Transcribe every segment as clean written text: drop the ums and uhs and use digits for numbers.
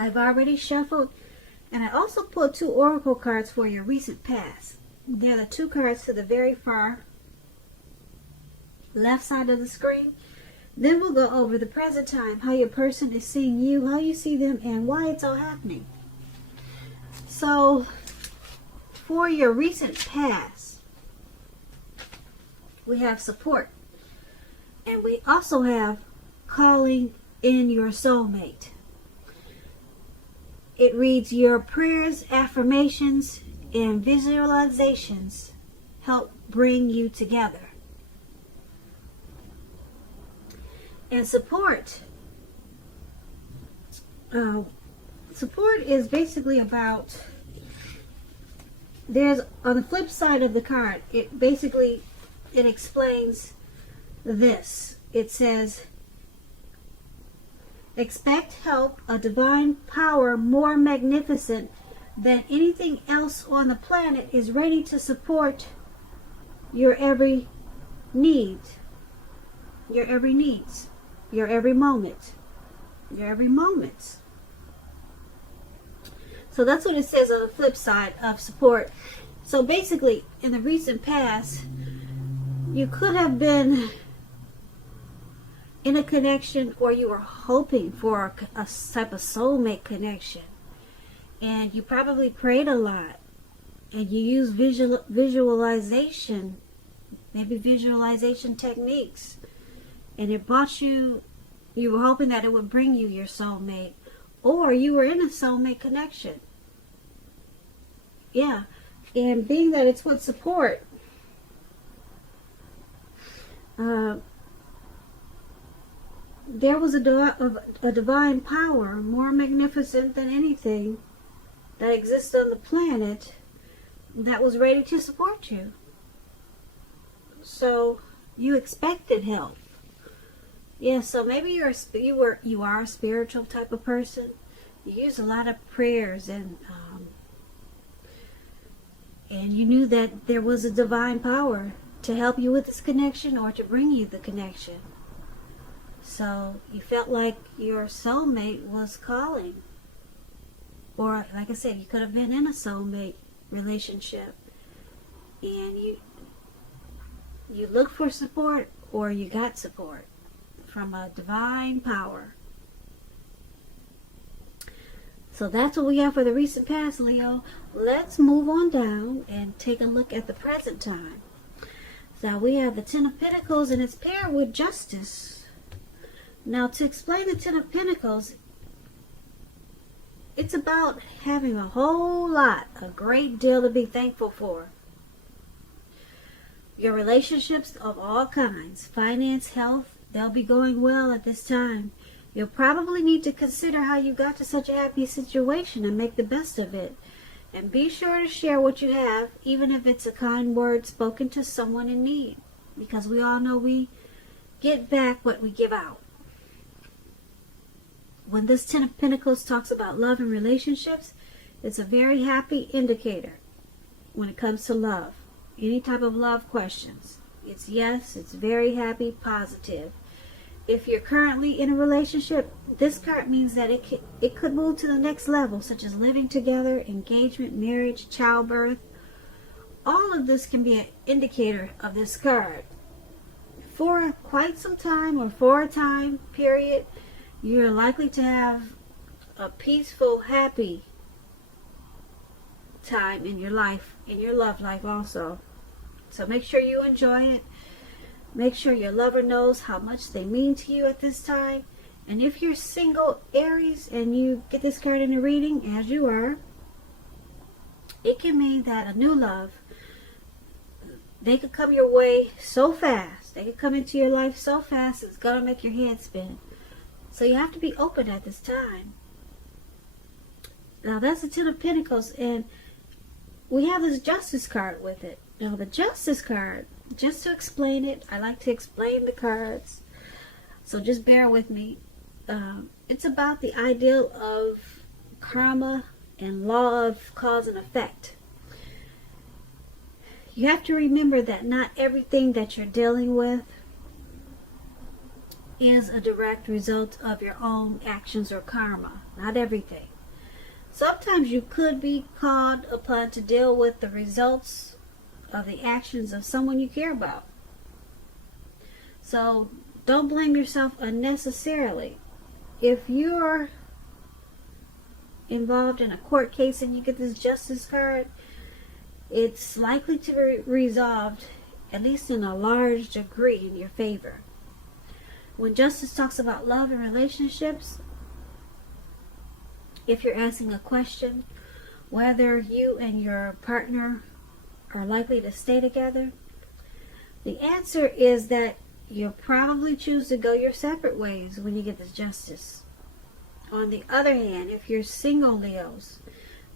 I've already shuffled, and I also pulled 2 oracle cards for your recent past. They're the 2 cards to the very far left side of the screen. Then we'll go over the present time, how your person is seeing you, how you see them, and why it's all happening. So, for your recent past, we have support. And we also have calling in your soulmate. It reads, your prayers, affirmations, and visualizations help bring you together. And support. Support is basically about, there's, on the flip side of the card, it explains this. It says, expect help, a divine power more magnificent than anything else on the planet is ready to support your every need. Your every needs. Your every moment. Your every moment. So that's what it says on the flip side of support. So basically, in the recent past, you could have been in a connection, or you were hoping for a type of soulmate connection. And you probably prayed a lot. And you used visualization, maybe visualization techniques. And it brought you, you were hoping that it would bring you your soulmate. Or you were in a soulmate connection. Yeah. And being that it's with support, there was a divine power more magnificent than anything that exists on the planet that was ready to support you. So you expected help. Yeah, so maybe you are a spiritual type of person. You use a lot of prayers, and you knew that there was a divine power to help you with this connection or to bring you the connection. So you felt like your soulmate was calling. Or, like I said, you could have been in a soulmate relationship. And you looked for support, or you got support from a divine power. So that's what we have for the recent past, Leo. Let's move on down and take a look at the present time. So we have the Ten of Pentacles, and it's paired with Justice. Now, to explain the Ten of Pentacles, it's about having a whole lot, a great deal to be thankful for. Your relationships of all kinds, finance, health, they'll be going well at this time. You'll probably need to consider how you got to such a happy situation and make the best of it. And be sure to share what you have, even if it's a kind word spoken to someone in need. Because we all know we get back what we give out. When this Ten of Pentacles talks about love and relationships, it's a very happy indicator when it comes to love. Any type of love questions. It's yes, it's very happy, positive. If you're currently in a relationship, this card means that it could move to the next level, such as living together, engagement, marriage, childbirth. All of this can be an indicator of this card. For quite some time, or for a time period, you're likely to have a peaceful, happy time in your life, in your love life also. So make sure you enjoy it. Make sure your lover knows how much they mean to you at this time. And if you're single, Aries, and you get this card in a reading, as you are, it can mean that a new love, they could come your way so fast. They could come into your life so fast, it's going to make your head spin. So you have to be open at this time. Now that's the Ten of Pentacles, and we have this Justice card with it. Now the Justice card, just to explain it, I like to explain the cards, so just bear with me. It's about the ideal of karma and law of cause and effect. You have to remember that not everything that you're dealing with is a direct result of your own actions or karma. Not everything. sometimes you could be called upon to deal with the results of the actions of someone you care about. So don't blame yourself unnecessarily. If you're involved in a court case and you get this justice card, it's likely to be resolved, at least in a large degree, in your favor. When justice talks about love and relationships, if you're asking a question whether you and your partner are likely to stay together, the answer is that you'll probably choose to go your separate ways when you get this justice. On the other hand, if you're single, Leos,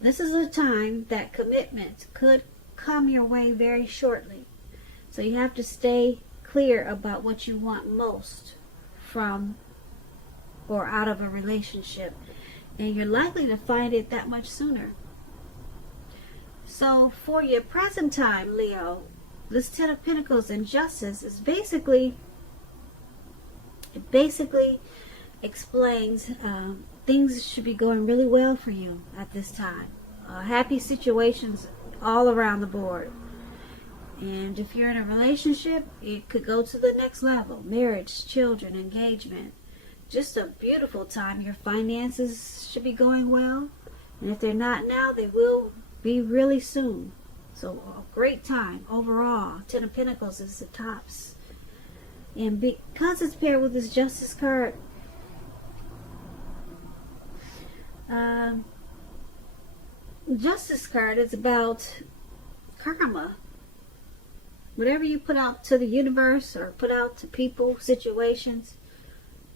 this is a time that commitment could come your way very shortly. So you have to stay clear about what you want most from or out of a relationship. And you're likely to find it that much sooner. So for your present time, Leo, this Ten of Pentacles and Justice is basically explains things should be going really well for you at this time. Happy situations all around the board. And if you're in a relationship, it could go to the next level. Marriage, children, engagement. Just a beautiful time. Your finances should be going well. And if they're not now, they will be really soon. So a great time overall. Ten of Pentacles is the tops. And because it's paired with this Justice card, Justice card is about karma. Whatever you put out to the universe or put out to people, situations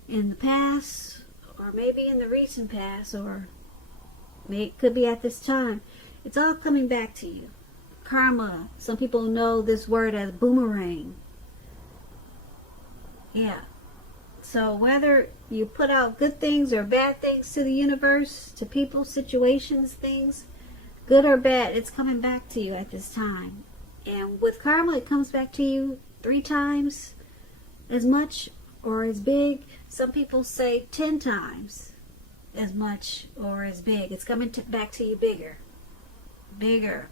in the past, or maybe in the recent past, or it could be at this time, it's all coming back to you. Karma. Some people know this word as boomerang. Yeah. So whether you put out good things or bad things to the universe, to people, situations, things, good or bad, it's coming back to you at this time. And with karma, it comes back to you 3 times as much or as big. Some people say 10 times as much or as big. It's coming back to you bigger. Bigger.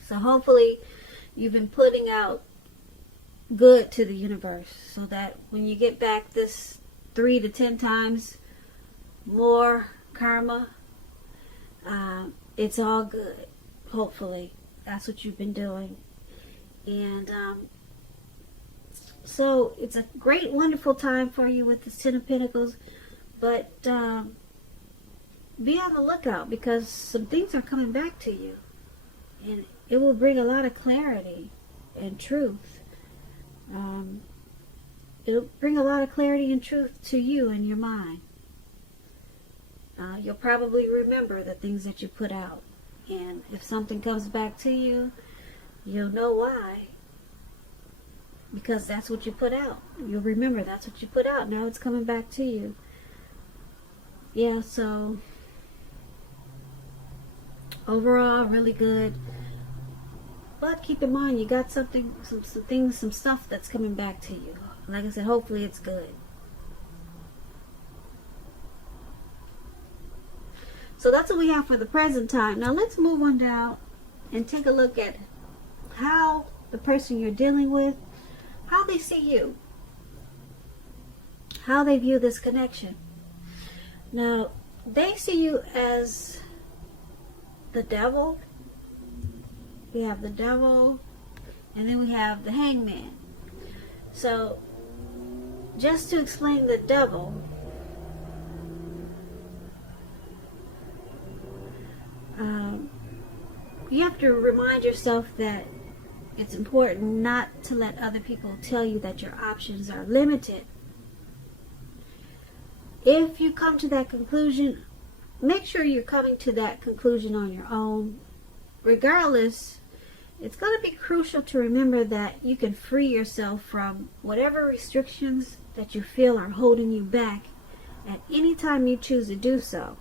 So hopefully you've been putting out good to the universe so that when you get back this 3 to 10 times more karma, it's all good. Hopefully that's what you've been doing. And so it's a great, wonderful time for you with the Ten of Pentacles. But be on the lookout, because some things are coming back to you. And it will bring a lot of clarity and truth. It'll bring a lot of clarity and truth to you and your mind. You'll probably remember the things that you put out. And if something comes back to you, you'll know why. Because that's what you put out. You'll remember that's what you put out. Now it's coming back to you. Yeah, so overall, really good. But keep in mind, you got some things, some stuff that's coming back to you. Like I said, hopefully it's good. So that's what we have for the present time. Now let's move on down and take a look at how the person you're dealing with, how they see you, how they view this connection. Now, they see you as the devil. We have the devil, and then we have the hangman. So, just to explain the devil, you have to remind yourself that it's important not to let other people tell you that your options are limited. If you come to that conclusion, make sure you're coming to that conclusion on your own. Regardless, it's going to be crucial to remember that you can free yourself from whatever restrictions that you feel are holding you back at any time you choose to do so.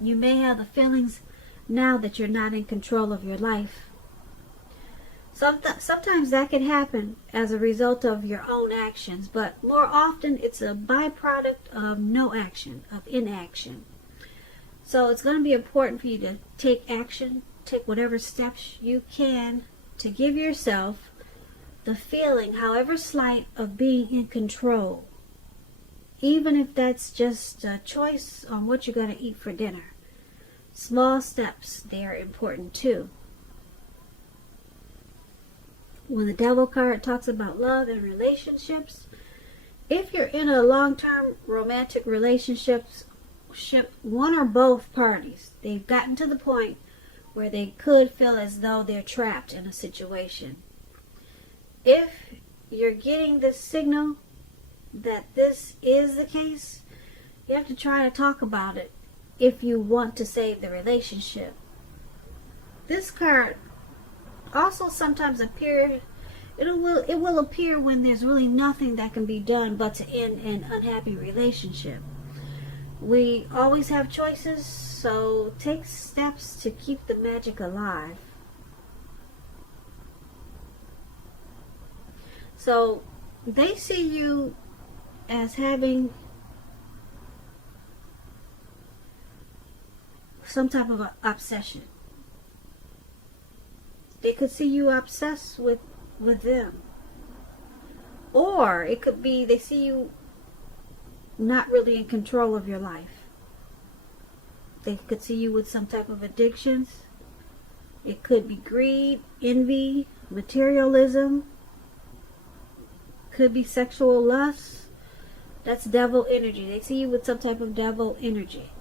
You may have the feelings now that you're not in control of your life. Sometimes that can happen as a result of your own actions, but more often it's a byproduct of no action, of inaction. So it's going to be important for you to take action, take whatever steps you can to give yourself the feeling, however slight, of being in control. Even if that's just a choice on what you're going to eat for dinner. Small steps, they are important too. When the Devil card talks about love and relationships, if you're in a long-term romantic relationship, one or both parties, they've gotten to the point where they could feel as though they're trapped in a situation. If you're getting this signal that this is the case, you have to try to talk about it if you want to save the relationship. This card also sometimes appear, it will appear when there's really nothing that can be done but to end an unhappy relationship. We always have choices, so take steps to keep the magic alive. So they see you as having some type of obsession. They could see you obsessed with them. Or it could be they see you not really in control of your life. They could see you with some type of addictions. It could be greed, envy, materialism. Could be sexual lust. That's devil energy. They see you with some type of devil energy.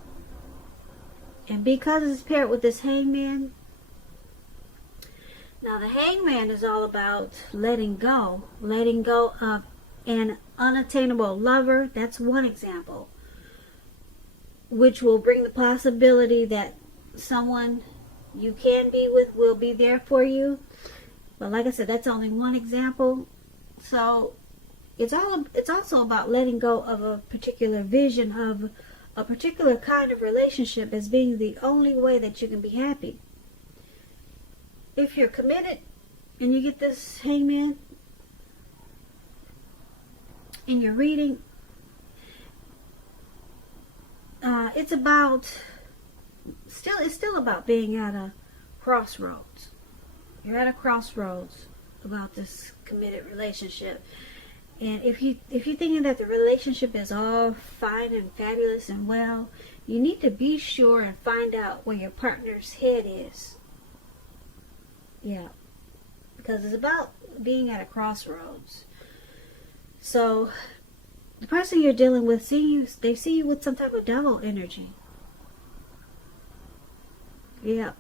And because it's paired with this hangman, now the hangman is all about letting go of an unattainable lover. That's one example, which will bring the possibility that someone you can be with will be there for you. But like I said, that's only one example. So it's also about letting go of a particular vision of a particular kind of relationship as being the only way that you can be happy. If you're committed and you get this hangman in your reading, it's still about being at a crossroads. You're at a crossroads about this committed relationship. And if you're thinking that the relationship is all fine and fabulous and well, you need to be sure and find out where your partner's head is. Yeah, because it's about being at a crossroads. So the person you're dealing with, they see you with some type of devil energy. Yeah,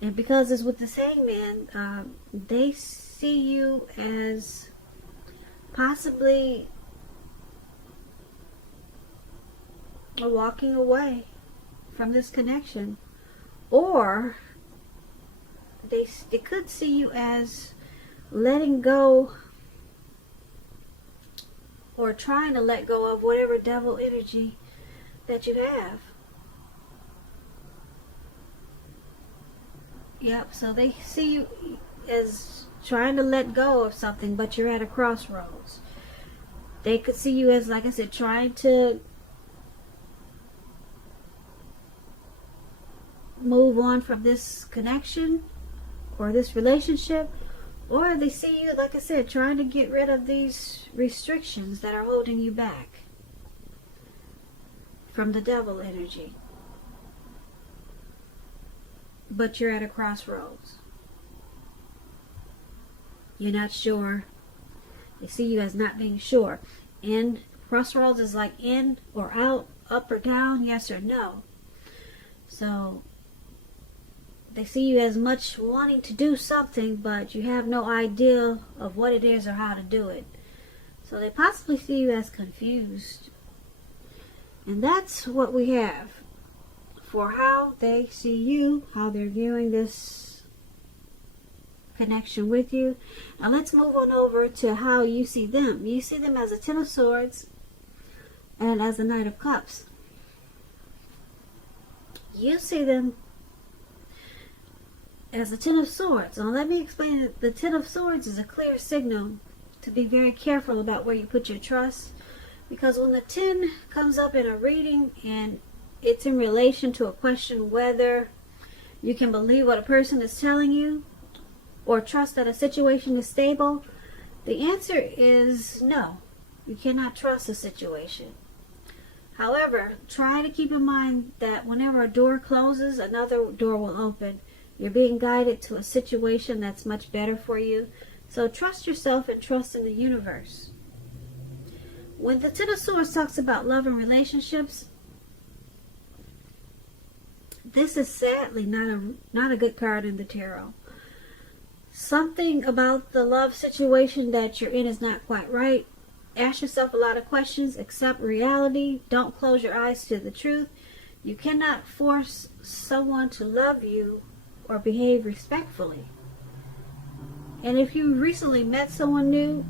and because it's with the hangman, they see you as possibly walking away from this connection, or they could see you as letting go or trying to let go of whatever devil energy that you have. Yep, so they see you as trying to let go of something, but you're at a crossroads. They could see you as, like I said, trying to move on from this connection or this relationship, or they see you, like I said, trying to get rid of these restrictions that are holding you back from the devil energy. But you're at a crossroads. You're not sure. They see you as not being sure. And crossroads is like in or out, up or down, yes or no. So they see you as much wanting to do something, but you have no idea of what it is or how to do it. So they possibly see you as confused. And that's what we have for how they see you, how they're viewing this connection with you. Now let's move on over to how you see them. You see them as a Ten of Swords and as a Knight of Cups. You see them as the Ten of Swords. Now let me explain that the Ten of Swords is a clear signal to be very careful about where you put your trust. Because when the 10 comes up in a reading and it's in relation to a question whether you can believe what a person is telling you or trust that a situation is stable, the answer is no. You cannot trust a situation. However, try to keep in mind that whenever a door closes, another door will open. You're being guided to a situation that's much better for you. So trust yourself and trust in the universe. When the Ten of Swords talks about love and relationships, this is sadly not a good card in the tarot. Something about the love situation that you're in is not quite right. Ask yourself a lot of questions. Accept reality. Don't close your eyes to the truth. You cannot force someone to love you or behave respectfully. And if you recently met someone new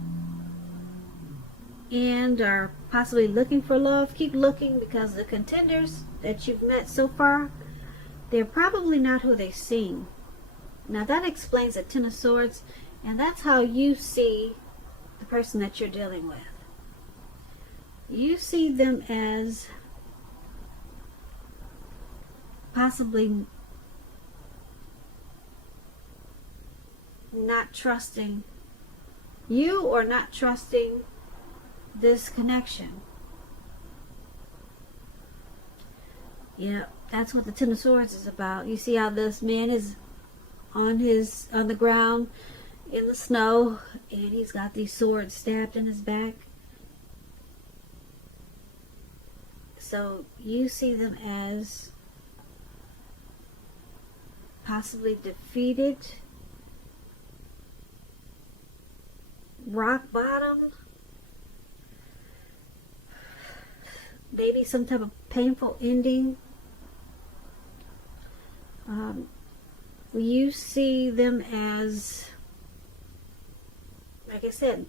and are possibly looking for love, keep looking, because the contenders that you've met so far, they're probably not who they seem. Now that explains the Ten of Swords, and that's how you see the person that you're dealing with. You see them as possibly not trusting you or not trusting this connection. Yeah, that's what the Ten of Swords is about. You see how this man is on the ground in the snow, and he's got these swords stabbed in his back. So you see them as possibly defeated, rock bottom, maybe some type of painful ending. You see them as, like I said,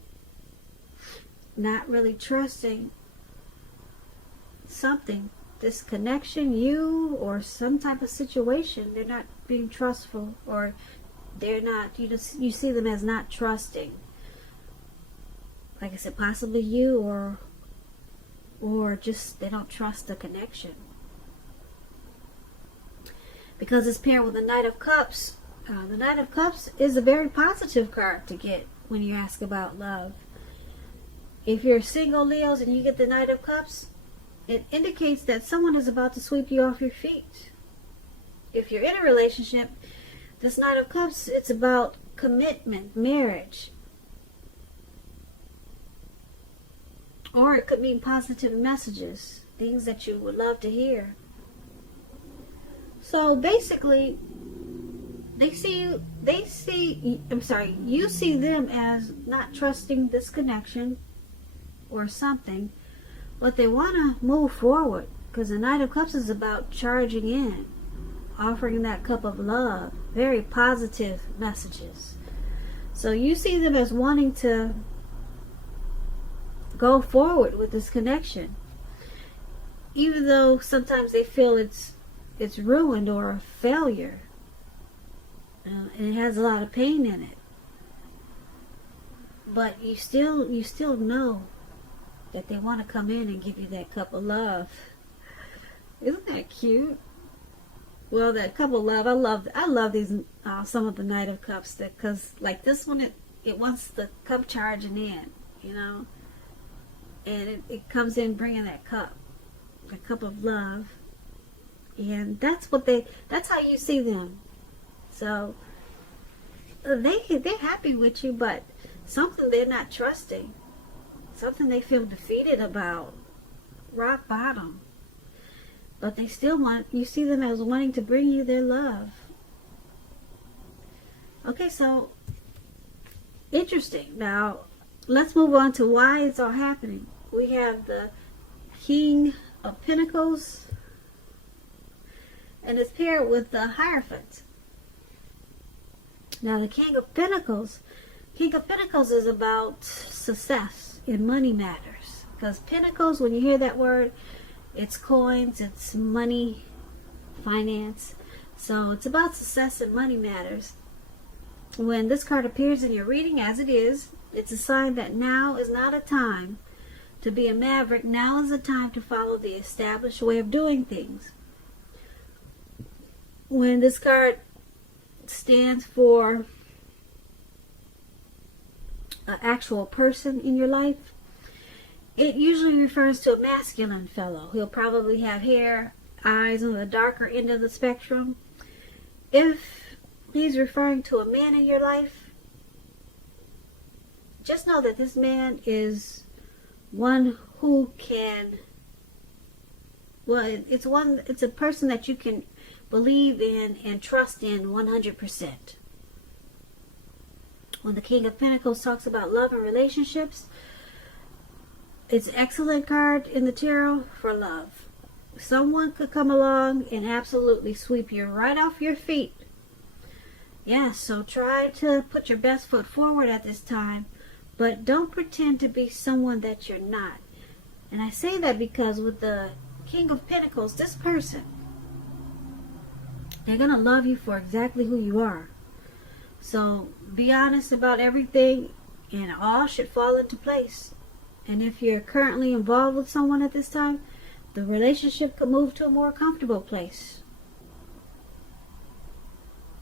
not really trusting something, this connection, you or some type of situation. They're not being trustful, or they're not, you see them as not trusting. Like I said, possibly you, or just they don't trust the connection. Because it's paired with the Knight of Cups. The Knight of Cups is a very positive card to get when you ask about love. If you're single, Leos, and you get the Knight of Cups, it indicates that someone is about to sweep you off your feet. If you're in a relationship, this Knight of Cups, it's about commitment, marriage. Or it could mean positive messages, things that you would love to hear. So basically, you see them as not trusting this connection or something, but they want to move forward, because the Knight of Cups is about charging in, offering that cup of love, very positive messages. So you see them as wanting to go forward with this connection, even though sometimes they feel it's ruined or a failure, and it has a lot of pain in it. But you still know that they want to come in and give you that cup of love. Isn't that cute? Well, that cup of love, I love these some of the Knight of Cups, because like this one, it wants the cup charging in, and it comes in bringing that cup, the cup of love. And that's how you see them. So they're happy with you, but something they're not trusting, something they feel defeated about, rock bottom. But they still you see them as wanting to bring you their love. Okay, so interesting. Now let's move on to why it's all happening. We have the King of Pentacles, and it's paired with the Hierophant. Now the King of Pentacles is about success in money matters. Because Pentacles, when you hear that word, it's coins, it's money, finance. So it's about success and money matters. When this card appears in your reading, as it is, it's a sign that now is not a time to be a maverick. Now is a time to follow the established way of doing things. When this card stands for an actual person in your life, it usually refers to a masculine fellow. He'll probably have hair, eyes on the darker end of the spectrum. If he's referring to a man in your life, just know that this man is one who can, well, it's a person that you can believe in and trust in 100%. When the King of Pentacles talks about love and relationships, it's an excellent card in the tarot for love. Someone could come along and absolutely sweep you right off your feet. Yeah, so try to put your best foot forward at this time, but don't pretend to be someone that you're not. And I say that because with the King of Pentacles, this person, they're going to love you for exactly who you are. So be honest about everything and all should fall into place. And if you're currently involved with someone at this time, the relationship could move to a more comfortable place.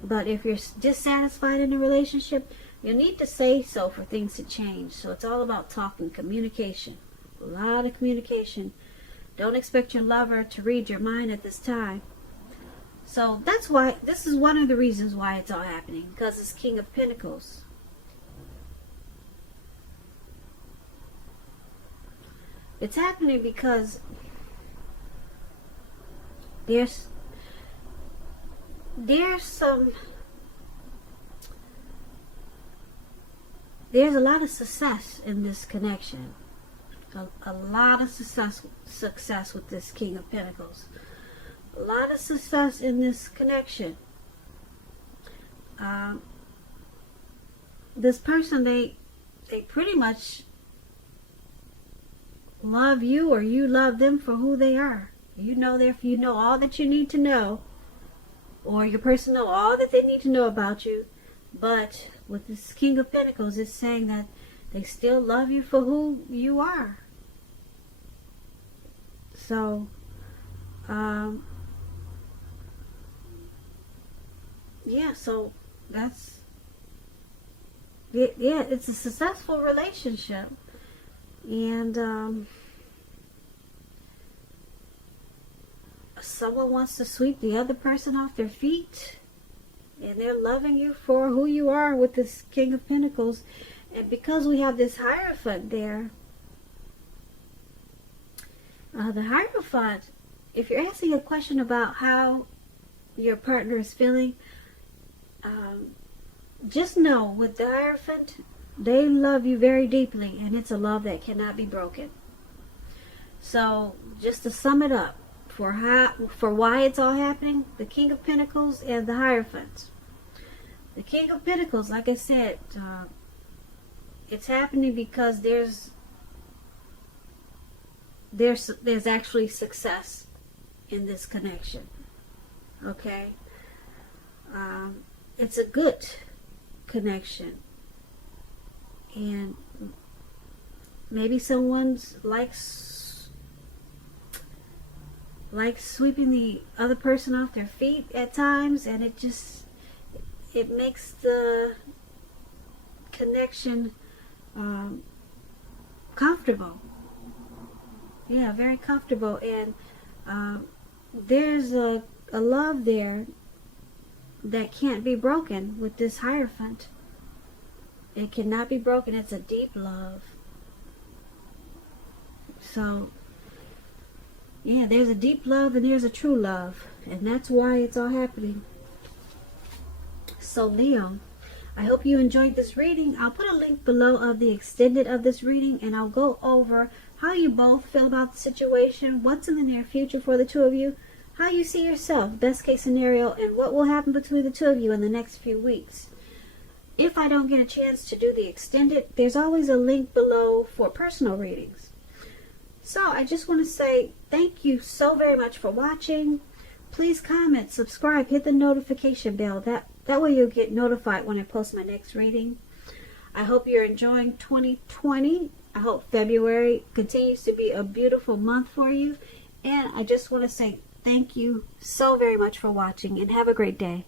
But if you're dissatisfied in a relationship, you need to say so for things to change. So it's all about talking, communication. A lot of communication. Don't expect your lover to read your mind at this time. So that's why, this is one of the reasons why it's all happening. Because it's King of Pentacles. It's happening because there's a lot of success in this connection. A lot of success with this King of Pentacles. A lot of success in this connection. This person, they pretty much love you, or you love them for who they are. You know all that you need to know, or your person know all that they need to know about you. But with this King of Pentacles, it's saying that they still love you for who you are. So, yeah, so that's, yeah, it's a successful relationship. And, someone wants to sweep the other person off their feet, and they're loving you for who you are with this King of Pentacles. And because we have this Hierophant there, the Hierophant, if you're asking a question about how your partner is feeling, just know with the Hierophant, they love you very deeply, and it's a love that cannot be broken. So just to sum it up, for why it's all happening, the King of Pentacles and the Hierophant. The King of Pentacles, like I said, it's happening because there's actually success in this connection. Okay, it's a good connection, and maybe someone's likes sweeping the other person off their feet at times, and it makes the connection comfortable. Yeah, very comfortable. And there's a love there that can't be broken with this Hierophant. It cannot be broken. It's a deep love. So yeah, there's a deep love and there's a true love. And that's why it's all happening. So Leo, I hope you enjoyed this reading. I'll put a link below of the extended of this reading, and I'll go over how you both feel about the situation, what's in the near future for the two of you, how you see yourself, best case scenario, and what will happen between the two of you in the next few weeks. If I don't get a chance to do the extended, there's always a link below for personal readings. So I just want to say thank you so very much for watching. please comment, subscribe, hit the notification bell. That way you'll get notified when I post my next reading. I hope you're enjoying 2020. I hope February continues to be a beautiful month for you. And I just want to say thank you so very much for watching, and have a great day.